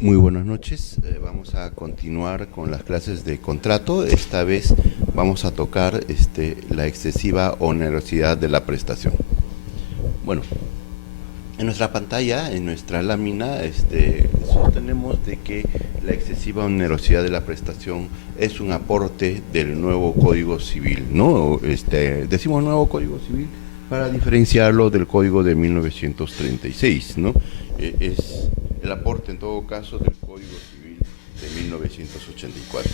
Muy buenas noches. Vamos a continuar con las clases de contrato. Esta vez vamos a tocar la excesiva onerosidad de la prestación. Bueno, en nuestra pantalla, en nuestra lámina, sostenemos de que la excesiva onerosidad de la prestación es un aporte del nuevo Código Civil, ¿no? Decimos nuevo Código Civil para diferenciarlo del Código de 1936, ¿no? Es el aporte, en todo caso, del Código Civil de 1984.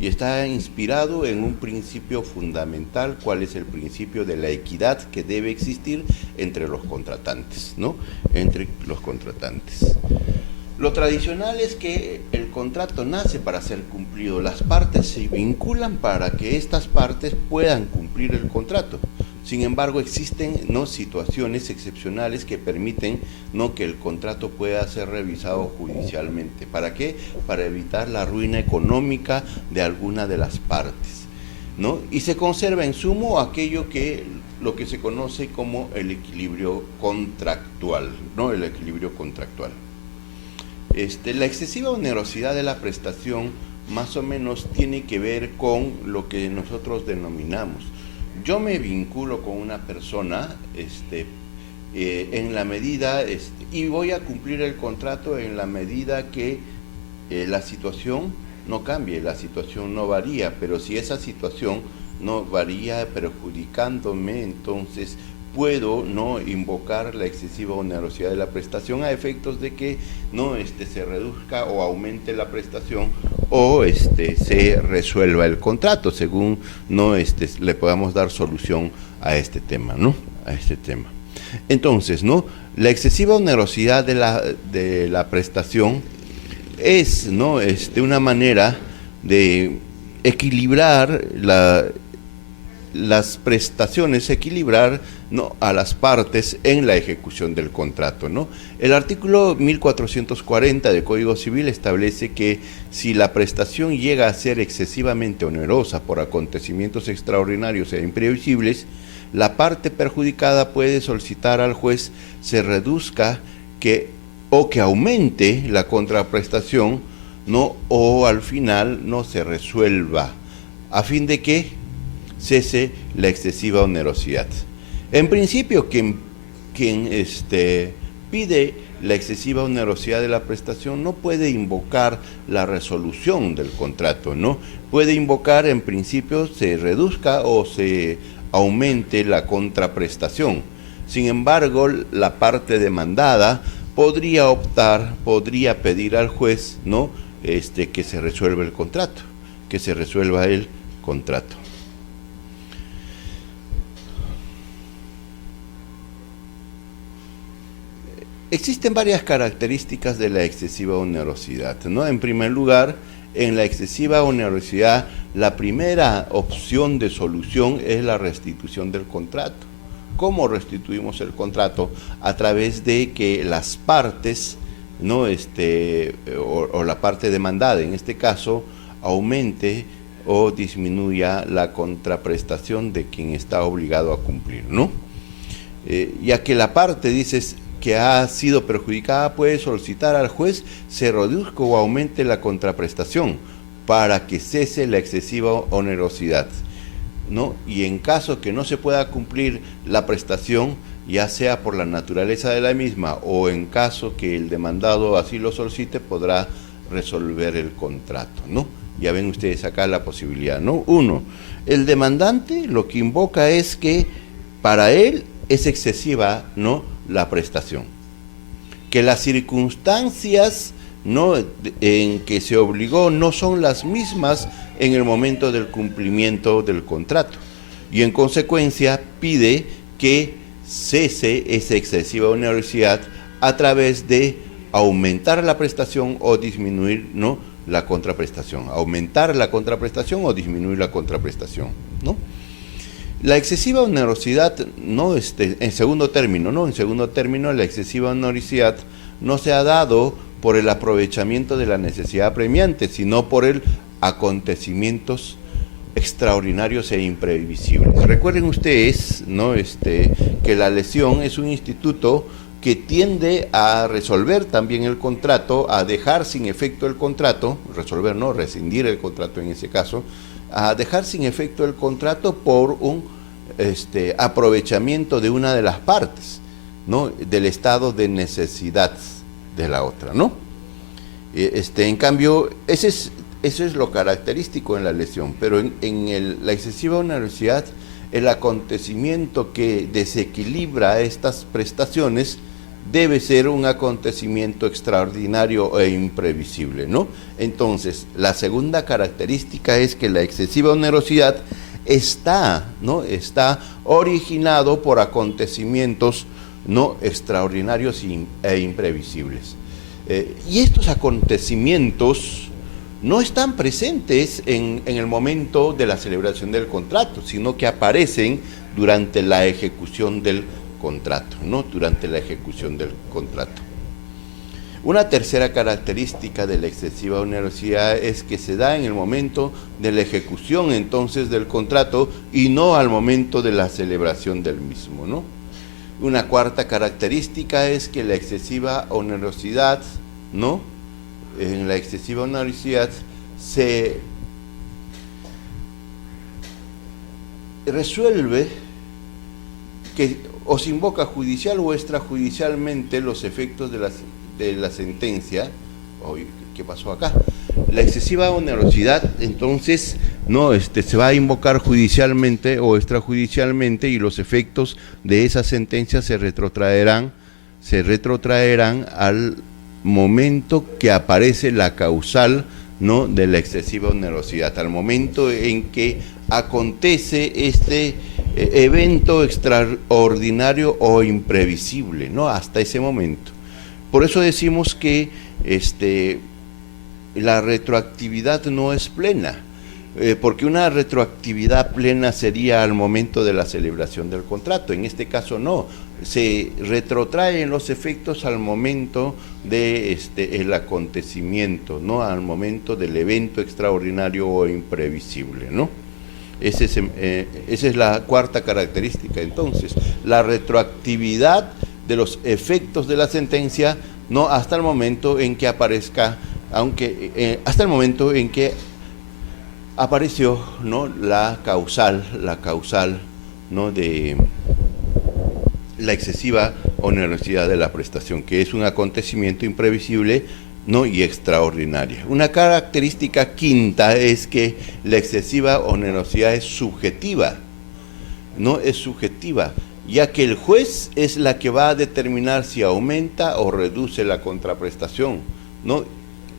Y está inspirado en un principio fundamental, cuál es el principio de la equidad que debe existir entre los contratantes, ¿no? Entre los contratantes. Lo tradicional es que el contrato nace para ser cumplido. Las partes se vinculan para que estas partes puedan cumplir el contrato. Sin embargo, existen situaciones excepcionales que permiten que el contrato pueda ser revisado judicialmente. ¿Para qué? Para evitar la ruina económica de alguna de las partes, ¿no? Y se conserva en sumo lo que se conoce como el equilibrio contractual, ¿no? El equilibrio contractual. La excesiva onerosidad de la prestación más o menos tiene que ver con lo que nosotros denominamos. Yo me vinculo con una persona en la medida, y voy a cumplir el contrato en la medida que la situación no cambie, la situación no varía, pero si esa situación no varía perjudicándome, entonces puedo invocar la excesiva onerosidad de la prestación a efectos de que se reduzca o aumente la prestación o se resuelva el contrato según le podamos dar solución a este tema, ¿no? A este tema. Entonces, la excesiva onerosidad de la prestación es una manera de equilibrar las prestaciones, equilibrar a las partes en la ejecución del contrato, ¿no? El artículo 1440 del Código Civil establece que si la prestación llega a ser excesivamente onerosa por acontecimientos extraordinarios e imprevisibles, la parte perjudicada puede solicitar al juez se reduzca o que aumente la contraprestación, o al final no se resuelva, a fin de que cese la excesiva onerosidad. En principio, quien pide la excesiva onerosidad de la prestación no puede invocar la resolución del contrato, ¿no? Puede invocar, en principio, se reduzca o se aumente la contraprestación. Sin embargo, la parte demandada podría pedir al juez, que se resuelva el contrato, que se resuelva el contrato. Existen varias características de la excesiva onerosidad, ¿no? En primer lugar, en la excesiva onerosidad, la primera opción de solución es la restitución del contrato. ¿Cómo restituimos el contrato? A través de que las partes, o la parte demandada, en este caso, aumente o disminuya la contraprestación de quien está obligado a cumplir, ¿no? Ya que la parte, dices, que ha sido perjudicada puede solicitar al juez se reduzca o aumente la contraprestación para que cese la excesiva onerosidad, ¿no? Y en caso que no se pueda cumplir la prestación, ya sea por la naturaleza de la misma o en caso que el demandado así lo solicite, podrá resolver el contrato, ¿no? Ya ven ustedes acá la posibilidad, ¿no? Uno, el demandante lo que invoca es que para él es excesiva, la prestación, que las circunstancias en que se obligó no son las mismas en el momento del cumplimiento del contrato y en consecuencia pide que cese esa excesiva onerosidad a través de aumentar la prestación o disminuir la contraprestación, aumentar la contraprestación o disminuir la contraprestación, ¿no? La excesiva onerosidad, en segundo término, la excesiva onerosidad no se ha dado por el aprovechamiento de la necesidad apremiante, sino por el acontecimientos extraordinarios e imprevisibles. Recuerden ustedes, que la lesión es un instituto que tiende a resolver también el contrato, a dejar sin efecto el contrato, resolver no, rescindir el contrato en ese caso, a dejar sin efecto el contrato por un aprovechamiento de una de las partes, ¿no? Del estado de necesidad de la otra, ¿no? En cambio, eso es lo característico en la lesión, pero en la excesiva onerosidad, el acontecimiento que desequilibra estas prestaciones debe ser un acontecimiento extraordinario e imprevisible, ¿no? Entonces, la segunda característica es que la excesiva onerosidad está originado por acontecimientos no extraordinarios e imprevisibles. Y estos acontecimientos no están presentes en el momento de la celebración del contrato, sino que aparecen durante la ejecución del contrato, ¿no? Durante la ejecución del contrato. Una tercera característica de la excesiva onerosidad es que se da en el momento de la ejecución entonces del contrato y no al momento de la celebración del mismo, ¿no? Una cuarta característica es que la excesiva onerosidad, ¿no? En la excesiva onerosidad se resuelve o se invoca judicial o extrajudicialmente los efectos de la sentencia. ¿Qué pasó acá? La excesiva onerosidad, entonces, se va a invocar judicialmente o extrajudicialmente y los efectos de esa sentencia se retrotraerán al momento que aparece la causal, ¿no? De la excesiva onerosidad, al momento en que acontece este evento extraordinario o imprevisible, ¿no? Hasta ese momento. Por eso decimos que la retroactividad no es plena, porque una retroactividad plena sería al momento de la celebración del contrato. En este caso no, se retrotraen los efectos al momento de el acontecimiento, ¿no? Al momento del evento extraordinario o imprevisible, ¿no? Esa es la cuarta característica. Entonces, la retroactividad de los efectos de la sentencia, no hasta el momento en que aparezca, hasta el momento en que apareció, ¿no? la causal, ¿no? de la excesiva onerosidad de la prestación, que es un acontecimiento imprevisible, ¿no? y extraordinaria. Una característica quinta es que la excesiva onerosidad es subjetiva, ¿no? Es subjetiva, ya que el juez es la que va a determinar si aumenta o reduce la contraprestación, ¿no?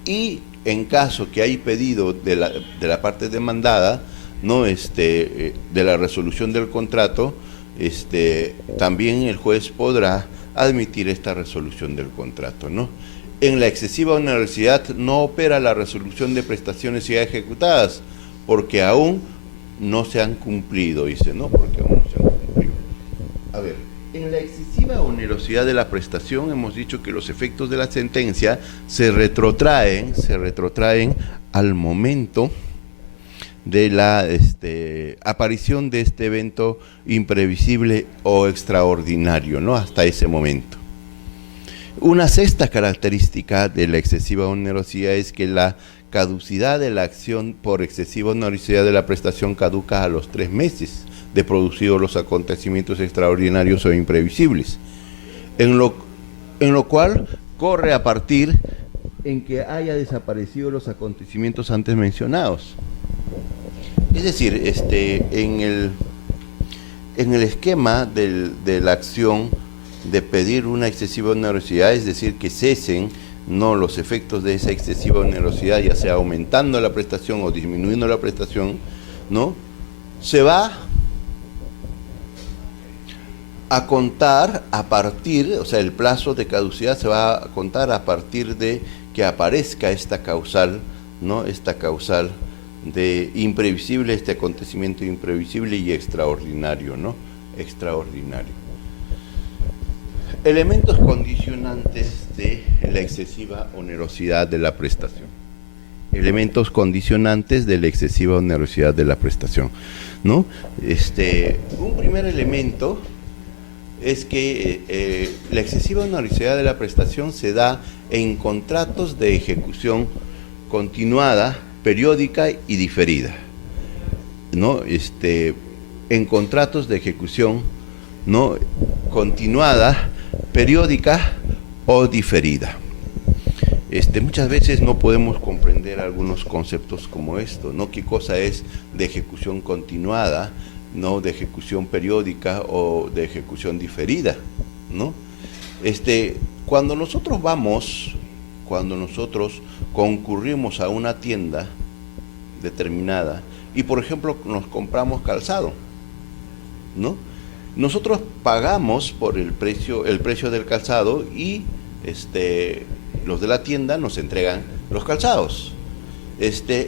Y en caso que hay pedido de la parte demandada, ¿no? De la resolución del contrato, también el juez podrá admitir esta resolución del contrato, ¿no? En la excesiva onerosidad no opera la resolución de prestaciones ya ejecutadas, porque aún no se han cumplido, dice, ¿no? Porque aún no se han cumplido. A ver, en la excesiva onerosidad de la prestación hemos dicho que los efectos de la sentencia se retrotraen al momento de la aparición de este evento imprevisible o extraordinario, ¿no? Hasta ese momento. Una sexta característica de la excesiva onerosidad es que la caducidad de la acción por excesiva onerosidad de la prestación caduca a los 3 meses de producidos los acontecimientos extraordinarios o imprevisibles, en lo cual corre a partir en que haya desaparecido los acontecimientos antes mencionados. Es decir, en el esquema de la acción de pedir una excesiva onerosidad, es decir, que cesen, ¿no? los efectos de esa excesiva onerosidad, ya sea aumentando la prestación o disminuyendo la prestación, ¿no? Se va a contar a partir, o sea, el plazo de caducidad se va a contar a partir de que aparezca esta causal, ¿no? Esta causal de imprevisible, este acontecimiento imprevisible y extraordinario, ¿no? Extraordinario. Elementos condicionantes de la excesiva onerosidad de la prestación. Elementos condicionantes de la excesiva onerosidad de la prestación, ¿no? Un primer elemento es que la excesiva onerosidad de la prestación se da en contratos de ejecución continuada, periódica y diferida, ¿no? En contratos de ejecución, ¿no?, continuada, periódica o diferida. Muchas veces no podemos comprender algunos conceptos como esto, ¿no? ¿Qué cosa es de ejecución continuada, no de ejecución periódica o de ejecución diferida, ¿no? Cuando nosotros concurrimos a una tienda determinada y, por ejemplo, nos compramos calzado, ¿no? Nosotros pagamos por el precio del calzado y los de la tienda nos entregan los calzados. Este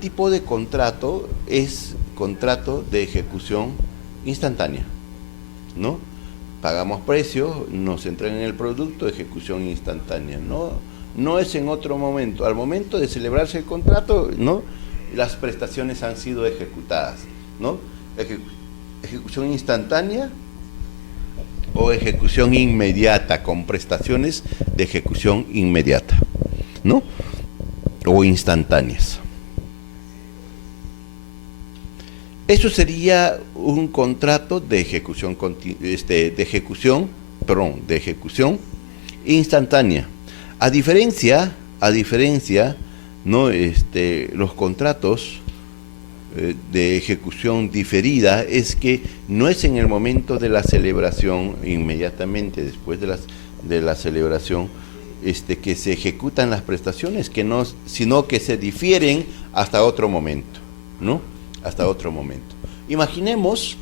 tipo de contrato es contrato de ejecución instantánea, ¿no? Pagamos precio, nos entregan el producto, ejecución instantánea, no es en otro momento. Al momento de celebrarse el contrato, ¿no?, las prestaciones han sido ejecutadas, ¿no? Ejecución instantánea o ejecución inmediata, con prestaciones de ejecución inmediata, ¿no?, o instantáneas. Eso sería un contrato de ejecución instantánea. A diferencia, ¿no?, los contratos de ejecución diferida es que no es en el momento de la celebración, inmediatamente después de la celebración, que se ejecutan las prestaciones, sino que se difieren hasta otro momento, ¿no? Hasta otro momento. Imaginemos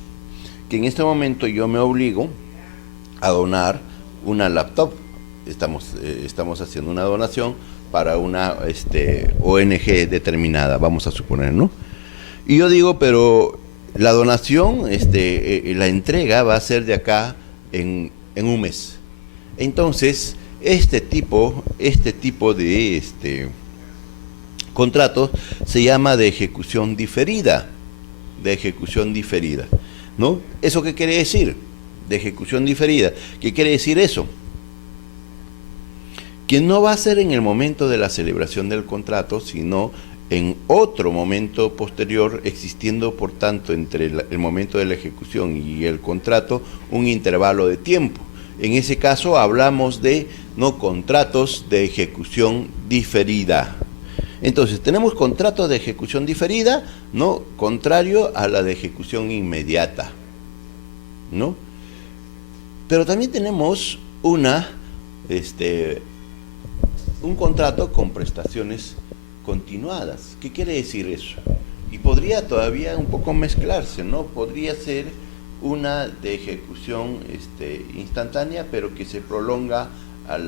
que en este momento yo me obligo a donar una laptop. Estamos haciendo una donación para una ONG determinada, vamos a suponer, ¿no? Y yo digo, pero la donación, la entrega va a ser de acá en un mes. Entonces, este tipo de contrato se llama de ejecución diferida, ¿no? ¿Eso qué quiere decir? De ejecución diferida. ¿Qué quiere decir eso? Que no va a ser en el momento de la celebración del contrato, sino en otro momento posterior, existiendo, por tanto, entre el momento de la ejecución y el contrato, un intervalo de tiempo. En ese caso hablamos de contratos de ejecución diferida. Entonces, tenemos contratos de ejecución diferida, ¿no?, contrario a la de ejecución inmediata, ¿no? Pero también tenemos un contrato con prestaciones continuadas. ¿Qué quiere decir eso? Y podría todavía un poco mezclarse, ¿no? Podría ser una de ejecución instantánea, pero que se prolonga a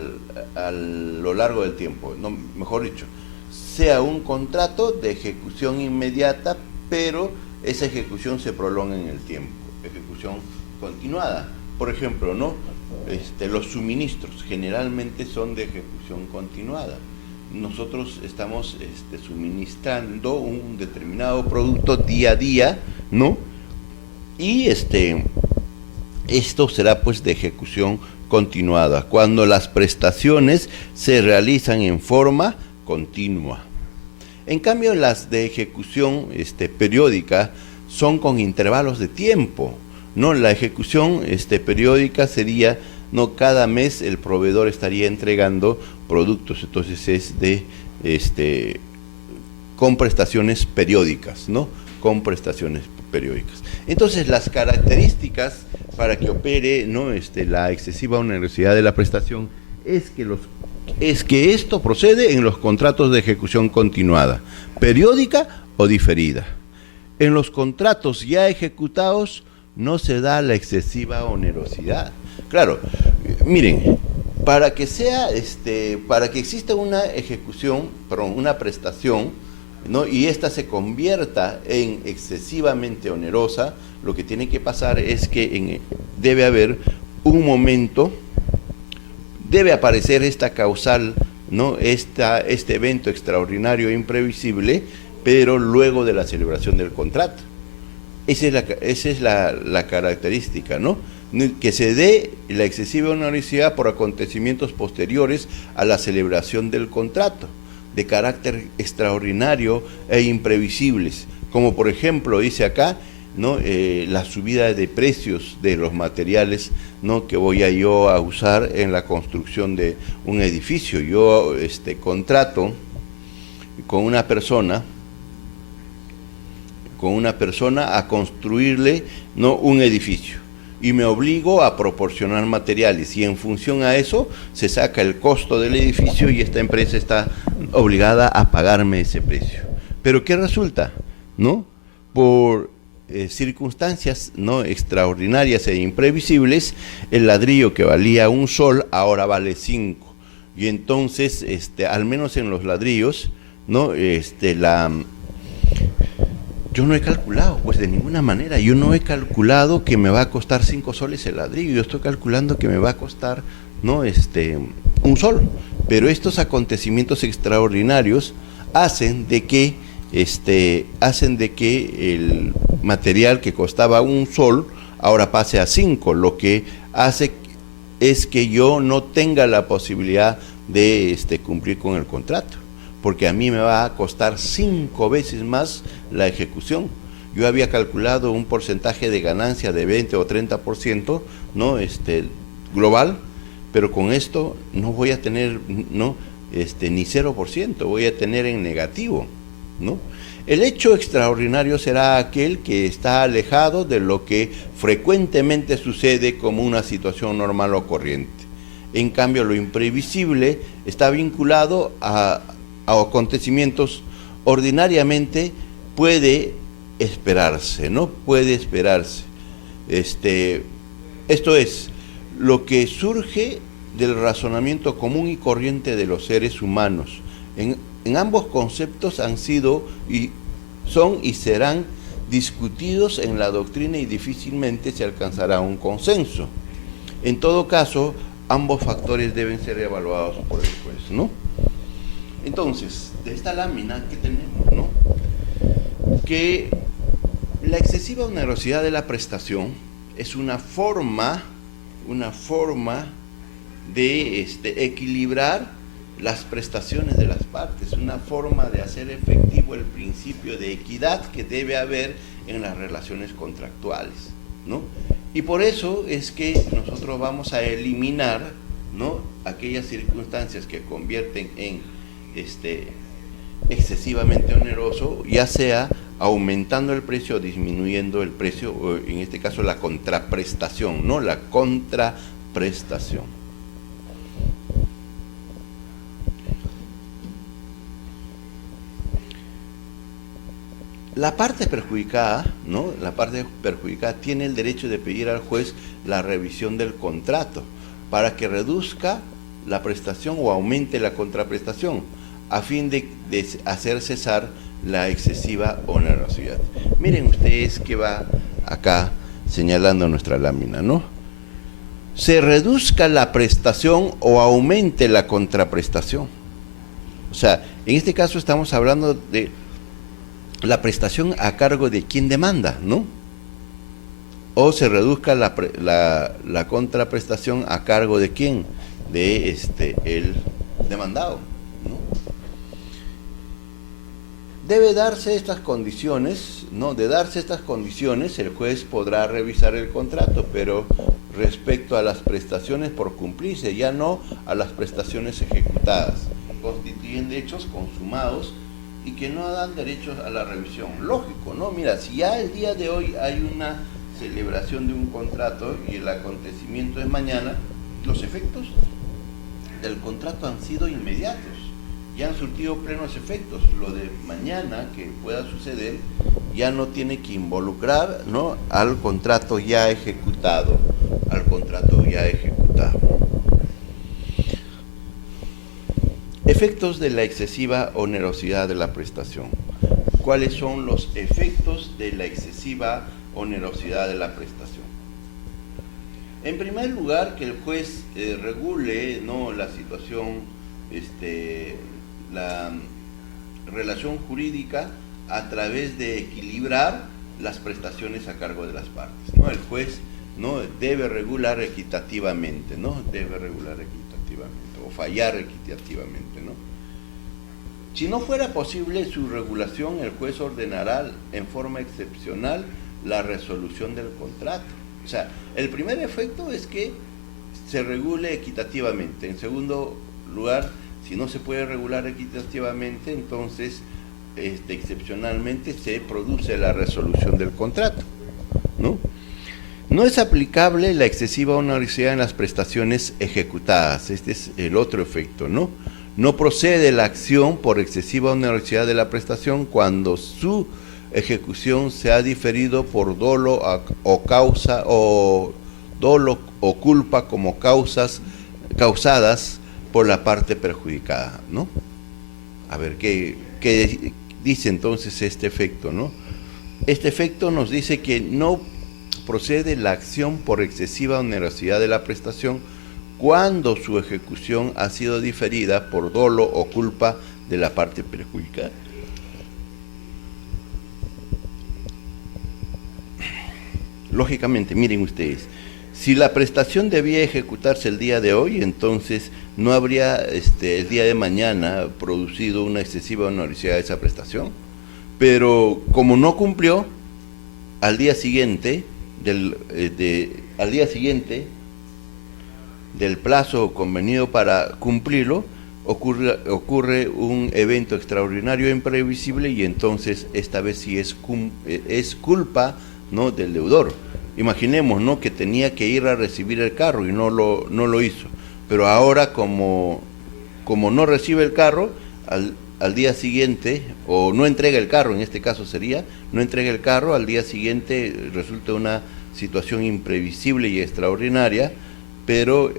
lo largo del tiempo, no, mejor dicho, sea un contrato de ejecución inmediata, pero esa ejecución se prolonga en el tiempo, ejecución continuada. Por ejemplo, ¿no?, los suministros generalmente son de ejecución continuada. Nosotros estamos suministrando un determinado producto día a día, ¿no? Y esto será pues de ejecución continuada, cuando las prestaciones se realizan en forma continua. En cambio, las de ejecución periódica son con intervalos de tiempo, ¿no? La ejecución periódica sería, no, cada mes el proveedor estaría entregando productos, entonces es con prestaciones periódicas, ¿no? Con prestaciones periódicas. Entonces, las características para que opere, ¿no?, la excesiva onerosidad de la prestación es que esto procede en los contratos de ejecución continuada, periódica o diferida. En los contratos ya ejecutados no se da la excesiva onerosidad. Claro, miren, para que exista una ejecución, una prestación, ¿no?, y esta se convierta en excesivamente onerosa, lo que tiene que pasar es que debe haber un momento, debe aparecer esta causal, ¿no?, este evento extraordinario e imprevisible, pero luego de la celebración del contrato. Esa es la característica, ¿no?, que se dé la excesiva onerosidad por acontecimientos posteriores a la celebración del contrato, de carácter extraordinario e imprevisibles, como por ejemplo, dice acá, ¿no? La subida de precios de los materiales, ¿no? Que voy yo a usar en la construcción de un edificio. Yo contrato con una persona a construirle, ¿no? Un edificio, y me obligo a proporcionar materiales, y en función a eso se saca el costo del edificio y esta empresa está obligada a pagarme ese precio. Pero ¿qué resulta? ¿No? Por circunstancias, ¿no? extraordinarias e imprevisibles, el ladrillo que valía 1 sol ahora vale 5. Y entonces, al menos en los ladrillos, ¿no? Yo no he calculado, pues de ninguna manera, yo no he calculado que me va a costar 5 soles el ladrillo, yo estoy calculando que me va a costar, ¿no? 1 sol. Pero estos acontecimientos extraordinarios hacen de que el material que costaba 1 sol ahora pase a 5, lo que hace es que yo no tenga la posibilidad de cumplir con el contrato, porque a mí me va a costar 5 veces más la ejecución. Yo había calculado un porcentaje de ganancia de 20 o 30%, ¿no? Global, pero con esto no voy a tener, ¿no? Ni 0%, voy a tener en negativo, ¿no? El hecho extraordinario será aquel que está alejado de lo que frecuentemente sucede como una situación normal o corriente. En cambio, lo imprevisible está vinculado a acontecimientos ordinariamente puede esperarse, ¿no? Puede esperarse. Esto es lo que surge del razonamiento común y corriente de los seres humanos. En ambos conceptos han sido y son y serán discutidos en la doctrina y difícilmente se alcanzará un consenso. En todo caso, ambos factores deben ser evaluados por el juez, ¿no? Entonces, de esta lámina que tenemos, ¿no? Que la excesiva onerosidad de la prestación es una forma de equilibrar las prestaciones de las partes, una forma de hacer efectivo el principio de equidad que debe haber en las relaciones contractuales, ¿no? Y por eso es que nosotros vamos a eliminar, ¿no? aquellas circunstancias que convierten en excesivamente oneroso, ya sea aumentando el precio o disminuyendo el precio, o en este caso la contraprestación, ¿no? La contraprestación. La parte perjudicada, ¿no? La parte perjudicada tiene el derecho de pedir al juez la revisión del contrato para que reduzca la prestación o aumente la contraprestación, a fin de hacer cesar la excesiva onerosidad. Miren ustedes que va acá señalando nuestra lámina, ¿no? Se reduzca la prestación o aumente la contraprestación. O sea, en este caso estamos hablando de la prestación a cargo de quien demanda, ¿no? O se reduzca la contraprestación a cargo de quién, de el demandado, ¿no? Debe darse estas condiciones, ¿no? De darse estas condiciones, el juez podrá revisar el contrato, pero respecto a las prestaciones por cumplirse, ya no a las prestaciones ejecutadas, constituyen hechos consumados y que no dan derechos a la revisión. Lógico, ¿no? Mira, si ya el día de hoy hay una celebración de un contrato y el acontecimiento es mañana, los efectos del contrato han sido inmediatos, ya han surtido plenos efectos. Lo de mañana que pueda suceder ya no tiene que involucrar, ¿no? al contrato ya ejecutado, Efectos de la excesiva onerosidad de la prestación. ¿Cuáles son los efectos de la excesiva onerosidad de la prestación? En primer lugar, que el juez regule, ¿no? la situación, la relación jurídica a través de equilibrar las prestaciones a cargo de las partes, ¿no? El juez ¿no? Debe regular equitativamente, ¿no? Debe regular equitativamente o fallar equitativamente, ¿no? Si no fuera posible su regulación, el juez ordenará en forma excepcional la resolución del contrato. O sea, el primer efecto es que se regule equitativamente. En segundo lugar, si no se puede regular equitativamente, entonces excepcionalmente se produce la resolución del contrato, ¿no? No es aplicable la excesiva onerosidad en las prestaciones ejecutadas. Este es el otro efecto, ¿no? No procede la acción por excesiva onerosidad de la prestación cuando su ejecución se ha diferido por dolo o causa o dolo o culpa como causas causadas por la parte perjudicada, ¿no? A ver, ¿qué dice entonces este efecto, no? Este efecto nos dice que no procede la acción por excesiva onerosidad de la prestación cuando su ejecución ha sido diferida por dolo o culpa de la parte perjudicada. Lógicamente, miren ustedes, si la prestación debía ejecutarse el día de hoy, entonces no habría el día de mañana producido una excesiva onerosidad de esa prestación. Pero como no cumplió, al día siguiente del plazo convenido para cumplirlo, ocurre un evento extraordinario e imprevisible y entonces esta vez sí es culpa, ¿no?, del deudor. Imaginemos, ¿no?, que tenía que ir a recibir el carro y no lo hizo, pero ahora como no recibe el carro, al día siguiente, o no entrega el carro, en este caso sería, no entrega el carro, al día siguiente resulta una situación imprevisible y extraordinaria, pero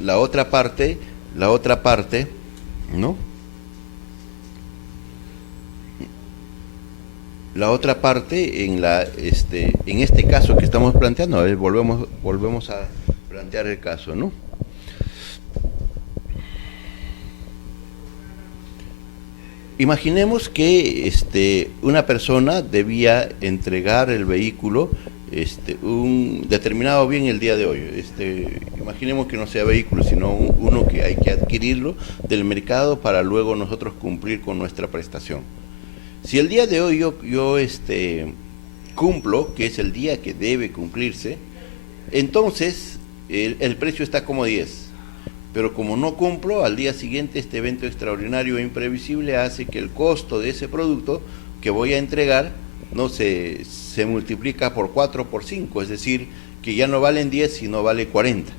la otra parte, ¿no? La otra parte, en este caso que estamos planteando, a ver, volvemos a plantear el caso, ¿no? Imaginemos que una persona debía entregar el vehículo, un determinado bien el día de hoy. Imaginemos que no sea vehículo, sino uno que hay que adquirirlo del mercado para luego nosotros cumplir con nuestra prestación. Si el día de hoy yo cumplo, que es el día que debe cumplirse, entonces el precio está como 10. Pero como no cumplo, al día siguiente este evento extraordinario e imprevisible hace que el costo de ese producto que voy a entregar no se multiplica por 4 o por 5, es decir, que ya no valen 10 sino vale 40.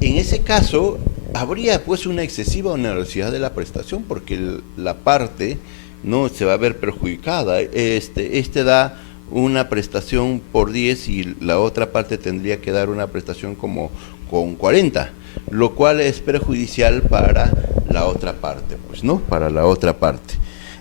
En ese caso, habría pues una excesiva onerosidad de la prestación porque la parte no se va a ver perjudicada. Da una prestación por 10 y la otra parte tendría que dar una prestación como con 40, lo cual es perjudicial para la otra parte, pues, ¿no? Para la otra parte.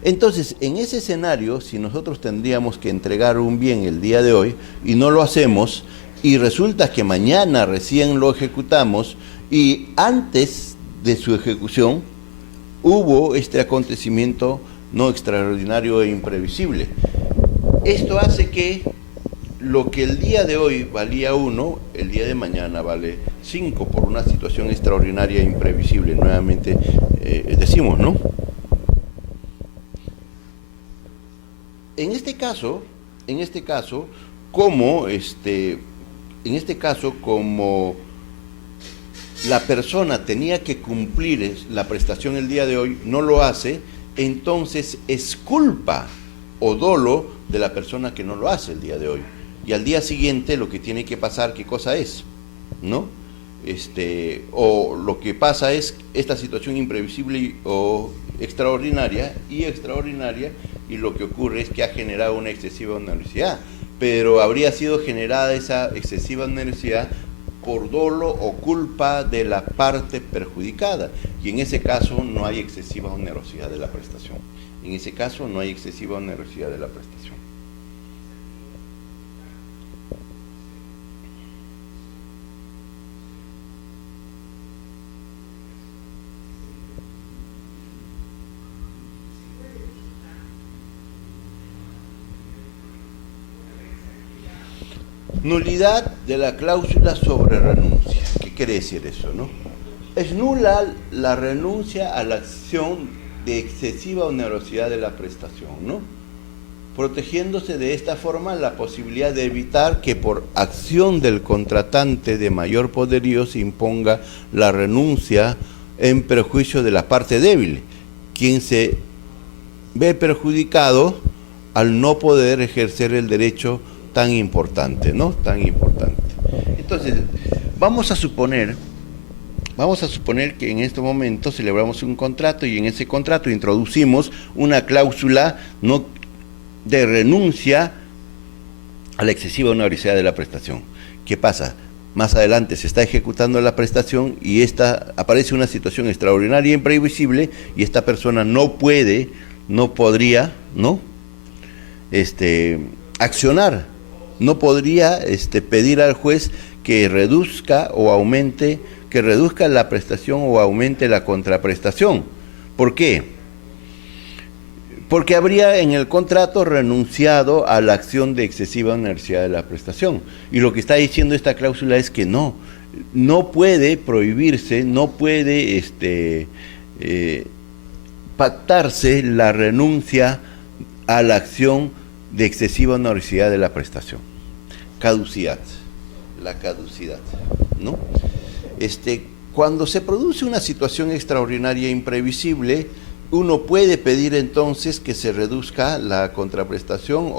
Entonces, en ese escenario, si nosotros tendríamos que entregar un bien el día de hoy y no lo hacemos, y resulta que mañana recién lo ejecutamos y antes de su ejecución hubo este acontecimiento no extraordinario e imprevisible. Esto hace que lo que el día de hoy valía 1, el día de mañana vale 5 por una situación extraordinaria e imprevisible. Nuevamente decimos, ¿no? En este caso, como la persona tenía que cumplir la prestación el día de hoy, no lo hace, entonces es culpa o dolo de la persona que no lo hace el día de hoy. Y al día siguiente lo que tiene que pasar, ¿qué cosa es? ¿No? O lo que pasa es esta situación imprevisible o extraordinaria, y lo que ocurre es que ha generado una excesiva onerosidad, pero habría sido generada esa excesiva onerosidad por dolo o culpa de la parte perjudicada, y en ese caso no hay excesiva onerosidad de la prestación. En ese caso no hay excesiva onerosidad de la prestación. Nulidad de la cláusula sobre renuncia. ¿Qué quiere decir eso, no? Es nula la renuncia a la acción de excesiva onerosidad de la prestación, ¿no? Protegiéndose de esta forma la posibilidad de evitar que por acción del contratante de mayor poderío se imponga la renuncia en perjuicio de la parte débil, quien se ve perjudicado al no poder ejercer el derecho tan importante, ¿no? Tan importante. Entonces, vamos a suponer que en este momento celebramos un contrato y en ese contrato introducimos una cláusula, ¿no?, de renuncia a la excesiva onerosidad de la prestación. ¿Qué pasa? Más adelante se está ejecutando la prestación y aparece una situación extraordinaria e imprevisible y esta persona no podría accionar, no podría pedir al juez que reduzca la prestación o aumente la contraprestación. ¿Por qué? Porque habría en el contrato renunciado a la acción de excesiva onerosidad de la prestación. Y lo que está diciendo esta cláusula es que no puede prohibirse, no puede pactarse la renuncia a la acción de excesiva onerosidad de la prestación. Caducidad, la caducidad, ¿no? Cuando se produce una situación extraordinaria e imprevisible, uno puede pedir entonces que se reduzca la contraprestación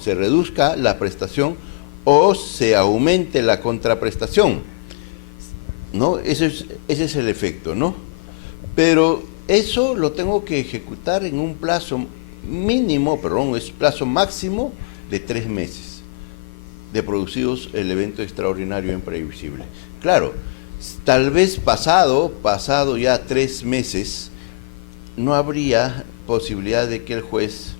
se reduzca la prestación o se aumente la contraprestación, ¿no? Ese es el efecto, ¿no? Pero eso lo tengo que ejecutar en un plazo plazo máximo de 3 meses de producidos el evento extraordinario e imprevisible. Claro, tal vez pasado ya 3 meses, no habría posibilidad de que el juez,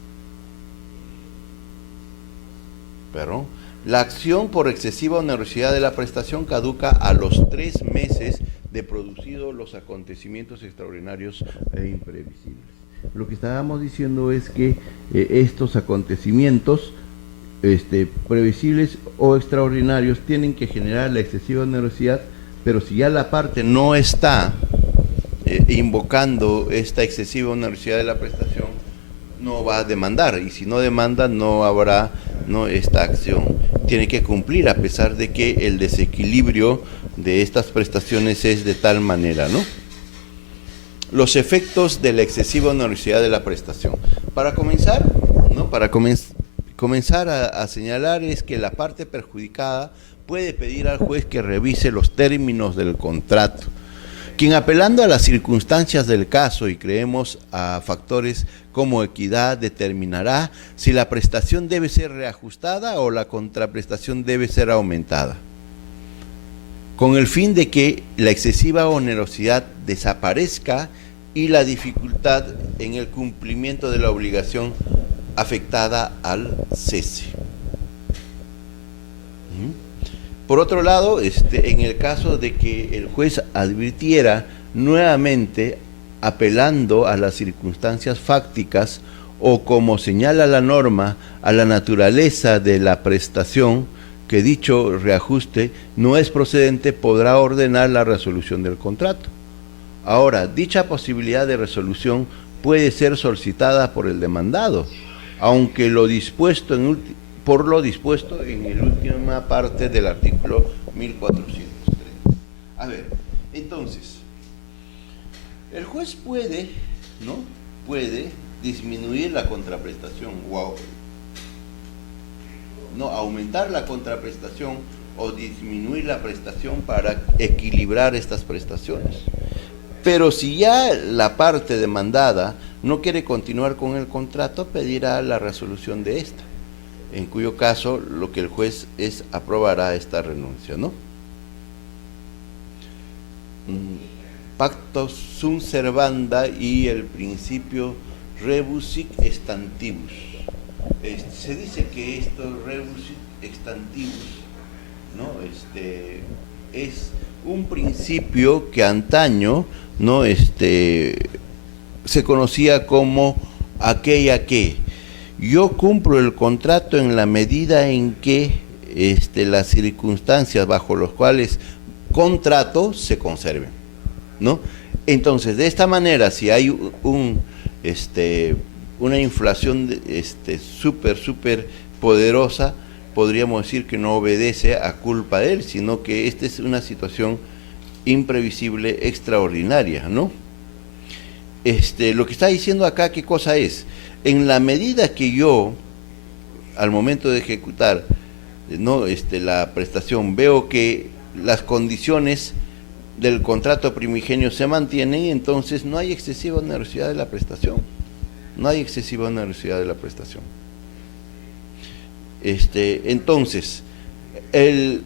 la acción por excesiva onerosidad de la prestación caduca a los 3 meses de producidos los acontecimientos extraordinarios e imprevisibles. Lo que estábamos diciendo es que estos acontecimientos previsibles o extraordinarios tienen que generar la excesiva onerosidad, pero si ya la parte no está invocando esta excesiva onerosidad de la prestación, no va a demandar, y si no demanda no habrá esta acción. Tiene que cumplir a pesar de que el desequilibrio de estas prestaciones es de tal manera, ¿no? Los efectos de la excesiva onerosidad de la prestación. Para comenzar, a señalar es que la parte perjudicada puede pedir al juez que revise los términos del contrato, quien apelando a las circunstancias del caso y creemos a factores como equidad determinará si la prestación debe ser reajustada o la contraprestación debe ser aumentada, con el fin de que la excesiva onerosidad desaparezca y la dificultad en el cumplimiento de la obligación afectada al cese. Por otro lado, en el caso de que el juez advirtiera nuevamente, apelando a las circunstancias fácticas o como señala la norma, a la naturaleza de la prestación, que dicho reajuste no es procedente, podrá ordenar la resolución del contrato. Ahora, dicha posibilidad de resolución puede ser solicitada por el demandado, aunque por lo dispuesto en la última parte del artículo 1430. A ver, entonces, el juez puede disminuir la contraprestación aumentar la contraprestación o disminuir la prestación para equilibrar estas prestaciones. Pero si ya la parte demandada no quiere continuar con el contrato, pedirá la resolución de esta, en cuyo caso lo que el juez aprobará esta renuncia, ¿no? Pacto sunt servanda y el principio rebus sic stantibus. Se dice que esto rebus sic stantibus, ¿no? Es un principio que antaño, se conocía como aquella que, Yo cumplo el contrato en la medida en que las circunstancias bajo las cuales contrato se conserven, ¿no? Entonces, de esta manera, si hay una inflación súper poderosa, podríamos decir que no obedece a culpa de él, sino que esta es una situación imprevisible, extraordinaria, ¿no? Lo que está diciendo acá, ¿qué cosa es? En la medida que yo, al momento de ejecutar, ¿no?, la prestación, veo que las condiciones del contrato primigenio se mantienen, entonces no hay excesiva onerosidad de la prestación. No hay excesiva onerosidad de la prestación. Entonces, el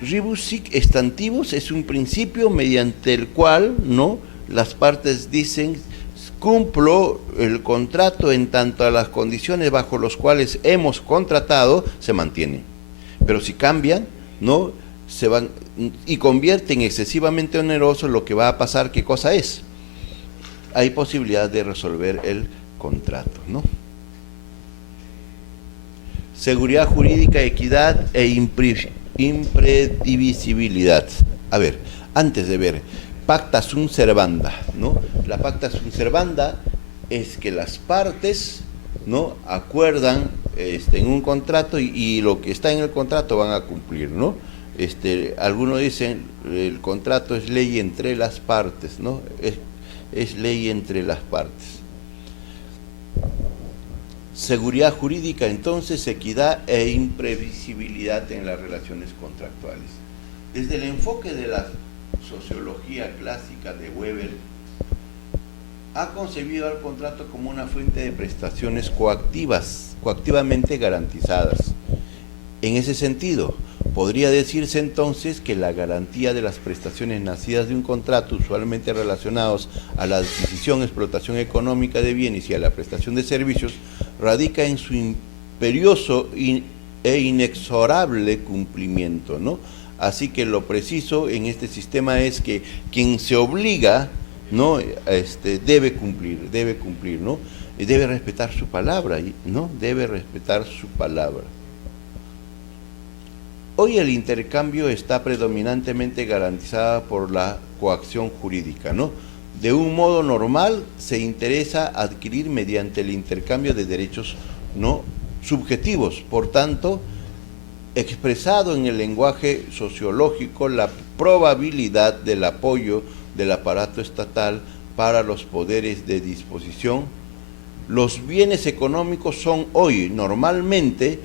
rebus sic stantibus es un principio mediante el cual, ¿no?, las partes dicen: cumplo el contrato en tanto a las condiciones bajo las cuales hemos contratado se mantiene. Pero si cambian, ¿no?, se van y convierten excesivamente oneroso, lo que va a pasar, ¿qué cosa es? Hay posibilidad de resolver el contrato, ¿no? Seguridad jurídica, equidad e impredivisibilidad. A ver, antes de ver, pacta sunt servanda, ¿no? La pacta sunt servanda es que las partes, ¿no?, acuerdan en un contrato y lo que está en el contrato van a cumplir, ¿no? Algunos dicen el contrato es ley entre las partes, ¿no? Es ley entre las partes. Seguridad jurídica, entonces, equidad e imprevisibilidad en las relaciones contractuales. Desde el enfoque de la sociología clásica de Weber, ha concebido al contrato como una fuente de prestaciones coactivamente garantizadas. En ese sentido, podría decirse entonces que la garantía de las prestaciones nacidas de un contrato, usualmente relacionados a la adquisición, explotación económica de bienes y a la prestación de servicios, radica en su imperioso e inexorable cumplimiento, ¿no? Así que lo preciso en este sistema es que quien se obliga, ¿no?, debe cumplir, ¿no? Y debe respetar su palabra, ¿no? Debe respetar su palabra. Hoy el intercambio está predominantemente garantizado por la coacción jurídica, ¿no? De un modo normal se interesa adquirir mediante el intercambio de derechos, ¿no?, subjetivos. Por tanto, expresado en el lenguaje sociológico, la probabilidad del apoyo del aparato estatal para los poderes de disposición, los bienes económicos son hoy normalmente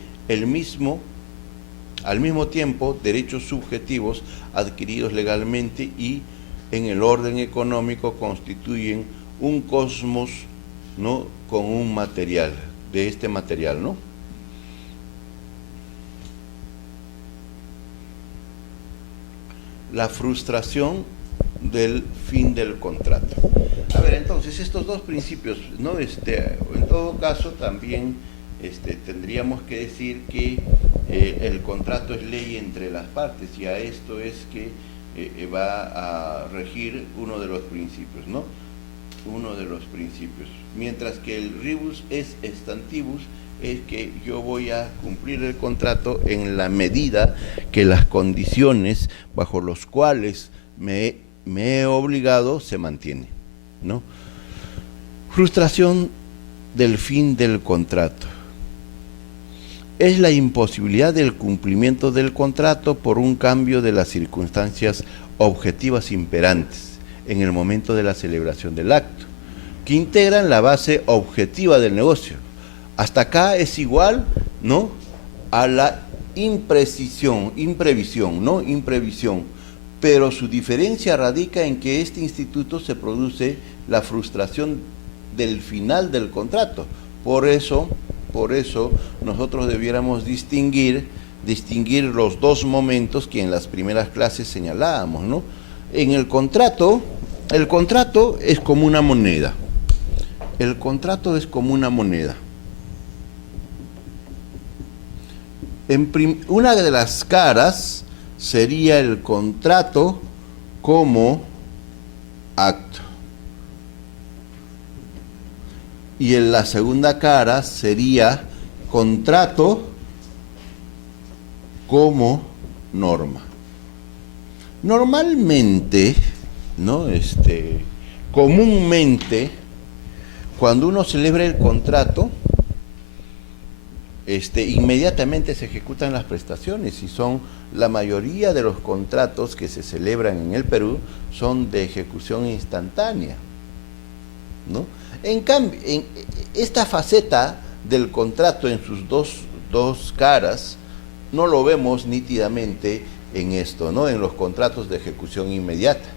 al mismo tiempo derechos subjetivos adquiridos legalmente y en el orden económico constituyen un cosmos, ¿no?, con un material, de este material, ¿no? La frustración del fin del contrato. A ver, entonces, estos dos principios, ¿no? En todo caso, también tendríamos que decir que el contrato es ley entre las partes, y a esto es que va a regir uno de los principios, ¿no? Uno de los principios. Mientras que el rebus es stantibus, es que yo voy a cumplir el contrato en la medida que las condiciones bajo las cuales me he obligado se mantiene, ¿no? Frustración del fin del contrato. Es la imposibilidad del cumplimiento del contrato por un cambio de las circunstancias objetivas imperantes en el momento de la celebración del acto, que integran la base objetiva del negocio. Hasta acá es igual, ¿no?, a la imprevisión, ¿no?, imprevisión, pero su diferencia radica en que este instituto se produce la frustración del final del contrato. Por eso nosotros debiéramos distinguir los dos momentos que en las primeras clases señalábamos, ¿no? En el contrato es como una moneda. El contrato es como una moneda. Una de las caras sería el contrato como acto. Y en la segunda cara sería contrato como norma. Normalmente, ¿no? Comúnmente, cuando uno celebra el contrato, inmediatamente se ejecutan las prestaciones, y son la mayoría de los contratos que se celebran en el Perú son de ejecución instantánea, ¿no? En cambio, en esta faceta del contrato en sus dos caras no lo vemos nítidamente en esto, ¿no? En los contratos de ejecución inmediata.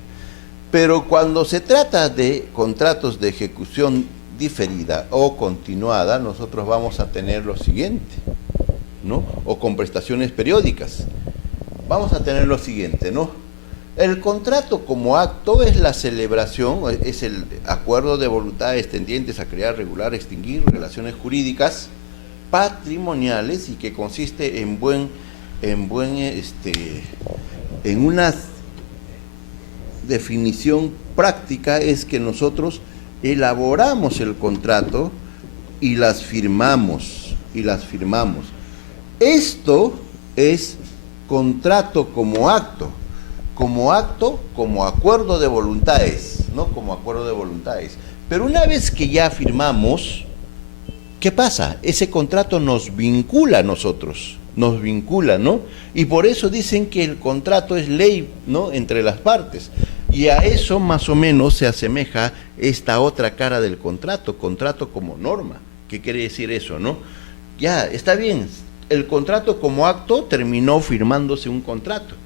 Pero cuando se trata de contratos de ejecución diferida o continuada, nosotros vamos a tener lo siguiente, ¿no? O con prestaciones periódicas. Vamos a tener lo siguiente, ¿no? El contrato como acto es la celebración, es el acuerdo de voluntades tendientes a crear, regular, extinguir relaciones jurídicas patrimoniales, y que consiste en una definición práctica, es que nosotros elaboramos el contrato y las firmamos. Esto es contrato como acto, como acuerdo de voluntades, ¿no? Como acuerdo de voluntades. Pero una vez que ya firmamos, ¿qué pasa? Ese contrato nos vincula a nosotros, ¿no? Y por eso dicen que el contrato es ley, ¿no? Entre las partes. Y a eso más o menos se asemeja esta otra cara del contrato como norma. ¿Qué quiere decir eso, no? Ya, está bien, el contrato como acto terminó firmándose un contrato,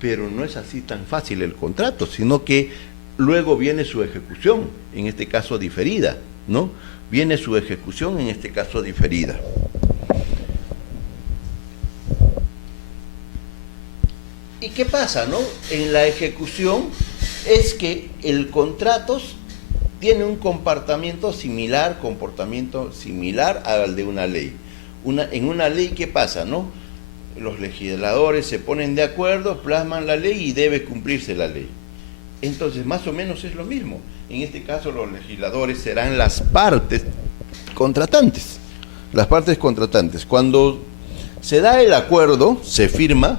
pero no es así tan fácil el contrato, sino que luego viene su ejecución, en este caso diferida, ¿no? Viene su ejecución, en este caso diferida. ¿Y qué pasa, no? En la ejecución es que el contrato tiene un comportamiento similar al de una ley. En una ley, ¿qué pasa, no? Los legisladores se ponen de acuerdo, plasman la ley y debe cumplirse la ley. Entonces, más o menos es lo mismo. En este caso, los legisladores serán las partes contratantes. Cuando se da el acuerdo, se firma,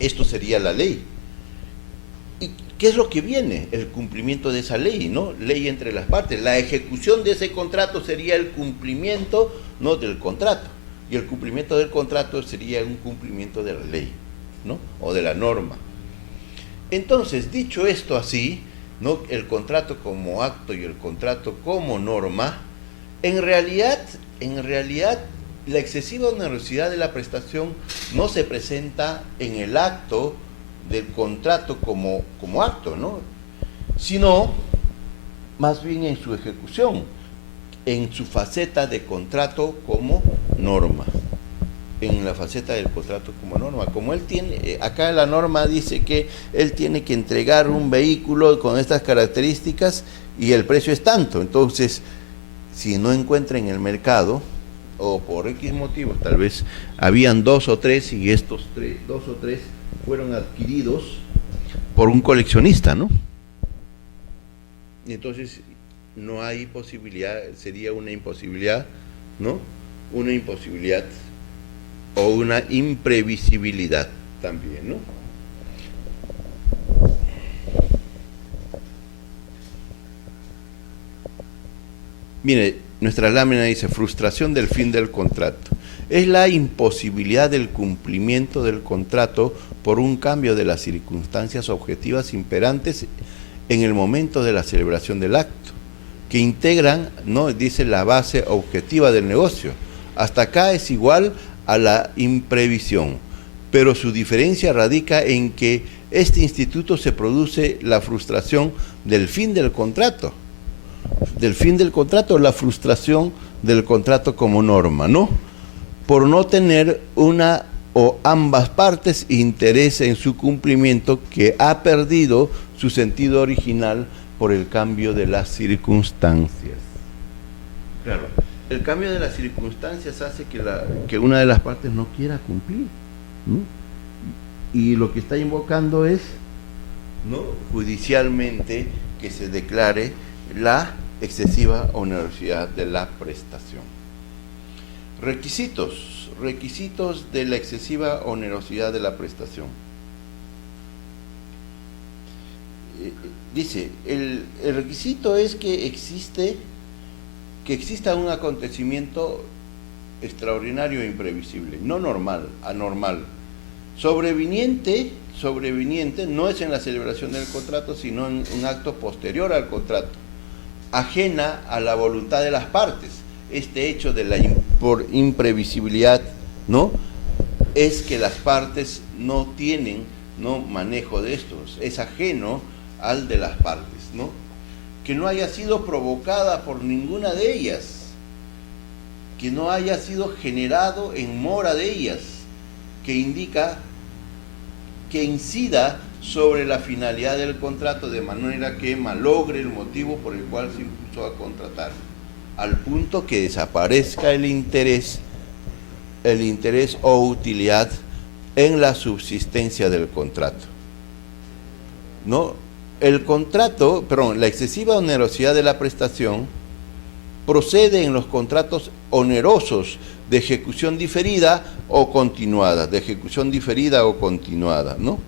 esto sería la ley. ¿Y qué es lo que viene? El cumplimiento de esa ley, ¿no? Ley entre las partes. La ejecución de ese contrato sería el cumplimiento, ¿no?, del contrato. Y el cumplimiento del contrato sería un cumplimiento de la ley, ¿no? O de la norma. Entonces, dicho esto así, ¿no?, el contrato como acto y el contrato como norma, en realidad, la excesiva onerosidad de la prestación no se presenta en el acto del contrato como acto, ¿no?, sino más bien en su ejecución, en su faceta de contrato como norma. En la faceta del contrato como norma. Como él tiene, acá la norma dice que él tiene que entregar un vehículo con estas características y el precio es tanto. Entonces, si no encuentra en el mercado, o por X motivos, tal vez habían 2 o 3 y estos 2 o 3 fueron adquiridos por un coleccionista, ¿no? Y entonces no hay posibilidad, sería una imposibilidad, ¿no? Una imposibilidad o una imprevisibilidad también, ¿no? Mire, nuestra lámina dice: frustración del fin del contrato. Es la imposibilidad del cumplimiento del contrato por un cambio de las circunstancias objetivas imperantes en el momento de la celebración del acto, que integran, ¿no?, dice, la base objetiva del negocio. Hasta acá es igual a la imprevisión, pero su diferencia radica en que este instituto se produce la frustración del fin del contrato, la frustración del contrato como norma, ¿no?, por no tener una o ambas partes interés en su cumplimiento, que ha perdido su sentido original por el cambio de las circunstancias. Claro, el cambio de las circunstancias hace que una de las partes no quiera cumplir, ¿no? Y lo que está invocando es, ¿no?, judicialmente, que se declare la excesiva onerosidad de la prestación. Requisitos de la excesiva onerosidad de la prestación. Dice, el requisito es que exista un acontecimiento extraordinario e imprevisible, no normal, anormal. Sobreviniente no es en la celebración del contrato, sino en un acto posterior al contrato, ajena a la voluntad de las partes. Este hecho de la imprevisibilidad, ¿no?, es que las partes no tienen, ¿no?, manejo de estos, es ajeno al de las partes, ¿no?, que no haya sido provocada por ninguna de ellas, que no haya sido generado en mora de ellas, que incida sobre la finalidad del contrato de manera que malogre el motivo por el cual se impuso a contratar, al punto que desaparezca el interés o utilidad en la subsistencia del contrato. ¿No? La excesiva onerosidad de la prestación procede en los contratos onerosos de ejecución diferida o continuada, ¿no?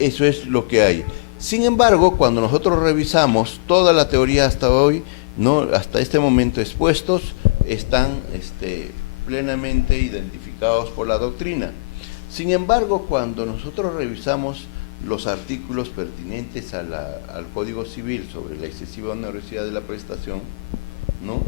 Eso es lo que hay. Sin embargo, cuando nosotros revisamos toda la teoría hasta hoy, ¿no?, hasta este momento expuestos, están plenamente identificados por la doctrina. Sin embargo, cuando nosotros revisamos los artículos pertinentes al Código Civil sobre la excesiva onerosidad de la prestación, ¿no?,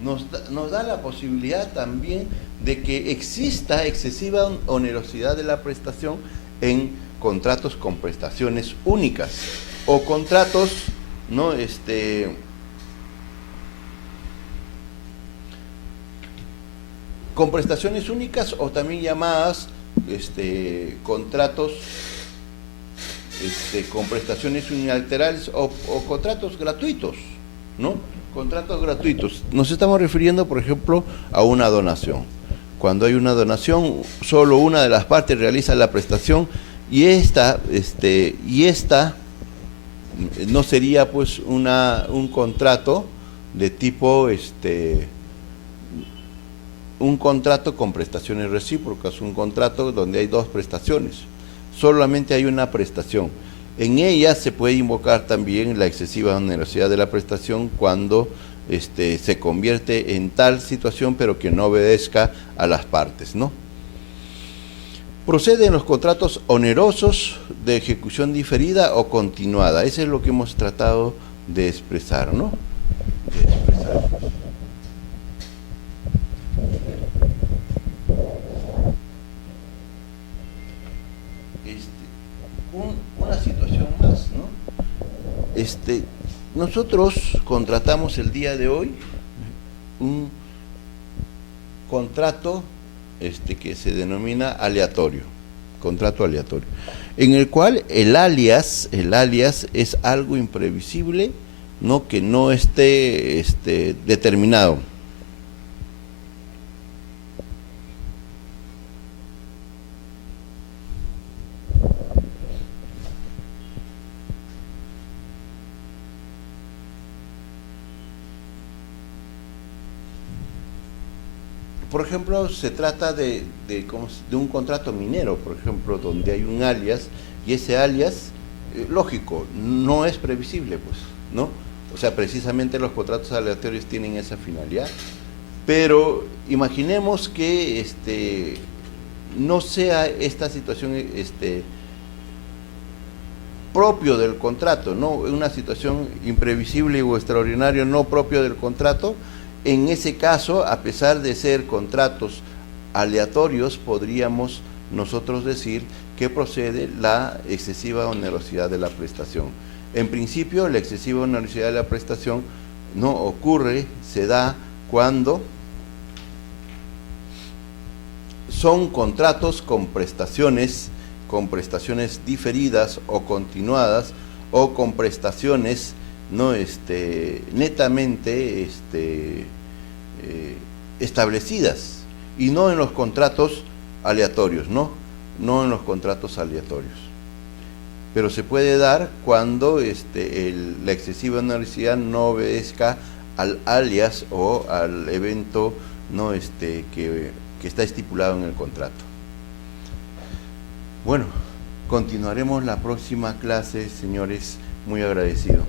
nos da la posibilidad también de que exista excesiva onerosidad de la prestación en contratos con prestaciones únicas o contratos, ¿no?, con prestaciones únicas, o también llamadas contratos con prestaciones unilaterales o contratos gratuitos, ¿no? Contratos gratuitos. Nos estamos refiriendo, por ejemplo, a una donación. Cuando hay una donación, solo una de las partes realiza la prestación y esta no sería pues un contrato de tipo un contrato con prestaciones recíprocas, un contrato donde hay dos prestaciones. Solamente hay una prestación. En ella se puede invocar también la excesiva onerosidad de la prestación cuando se convierte en tal situación, pero que no obedezca a las partes, ¿no? Procede en los contratos onerosos de ejecución diferida o continuada. Eso es lo que hemos tratado de expresar, ¿no? Una situación más, ¿no? Nosotros contratamos el día de hoy un contrato que se denomina aleatorio, contrato aleatorio, en el cual el alias es algo imprevisible, ¿no?, que no esté determinado. Por ejemplo, se trata de un contrato minero, por ejemplo, donde hay un alias, y ese alias, lógico, no es previsible, pues, ¿no? O sea, precisamente los contratos aleatorios tienen esa finalidad. Pero imaginemos que no sea esta situación propio del contrato, ¿no? Una situación imprevisible o extraordinaria no propio del contrato. En ese caso, a pesar de ser contratos aleatorios, podríamos nosotros decir que procede la excesiva onerosidad de la prestación. En principio, la excesiva onerosidad de la prestación no ocurre, se da cuando son contratos con prestaciones diferidas o continuadas, o con prestaciones no netamente establecidas, y no en los contratos aleatorios, no en los contratos aleatorios. pero se puede dar cuando la excesiva onerosidad no obedezca al alias o al evento no que está estipulado en el contrato. Bueno, continuaremos la próxima clase, señores, muy agradecido.